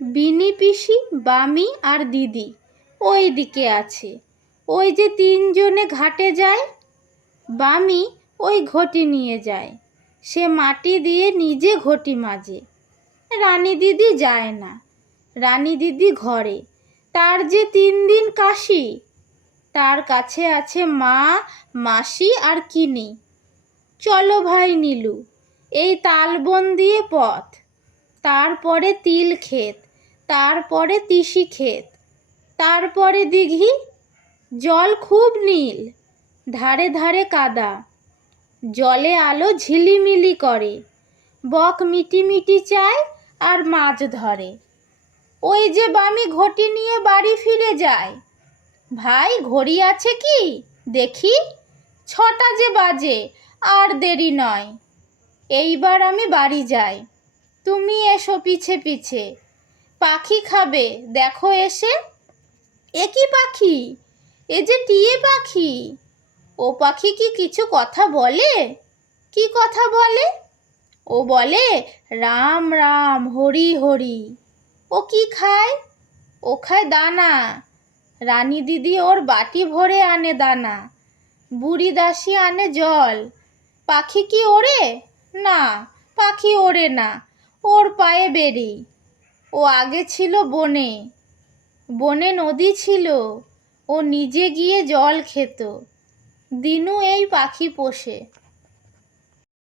বিনি পিসি, বামি আর দিদি। ওই দিকে আছে। ওই যে তিনজনে ঘাটে যায়, বামি ওই ঘটি নিয়ে যায়। সে মাটি দিয়ে নিজে ঘটি মাজে। রানী দিদি যায় না। রানী দিদি ঘরে। তার যে তিন দিন কাশি, তার কাছে আছে মা, মাসি আর কিনি। চলো ভাই নীলু, এই তালবন দিয়ে পথ। তারপরে তিল ক্ষেত। তারপরে তিসি ক্ষেত, তারপরে দিঘি, জল খুব নীল, ধারে ধারে কাদা, জলে আলো ঝিলিমিলি করে, বক মিটিমিটি চায় আর মাছ ধরে। ওই যে বামি ঘটি নিয়ে বাড়ি ফিরে যায়, ভাই ঘড়ি আছে কি? দেখি, ছটা যে বাজে, আর দেরি নয়। এইবার আমি বাড়ি যাই, তুমি এসো পিছে পিছে পাখি খাবে। দেখো এসে। এ কি পাখি? এ যে টিয়ে পাখি। ও পাখি কি কিছু কথা বলে? কি কথা বলে? ও বলে, রাম রাম, হরি হরি। ও কি খায়? ও খায় দানা। রানী দিদি ওর বাটি ভরে আনে দানা। বুড়ি দাসী আনে জল। পাখি কি ওড়ে? না, পাখি ওড়ে না। ওর পায়ে বেরি ও আগে ছিল বনে। বনে নদী ছিল, ও নিজে গিয়ে জল খেত। দিনু এই পাখি পোষে।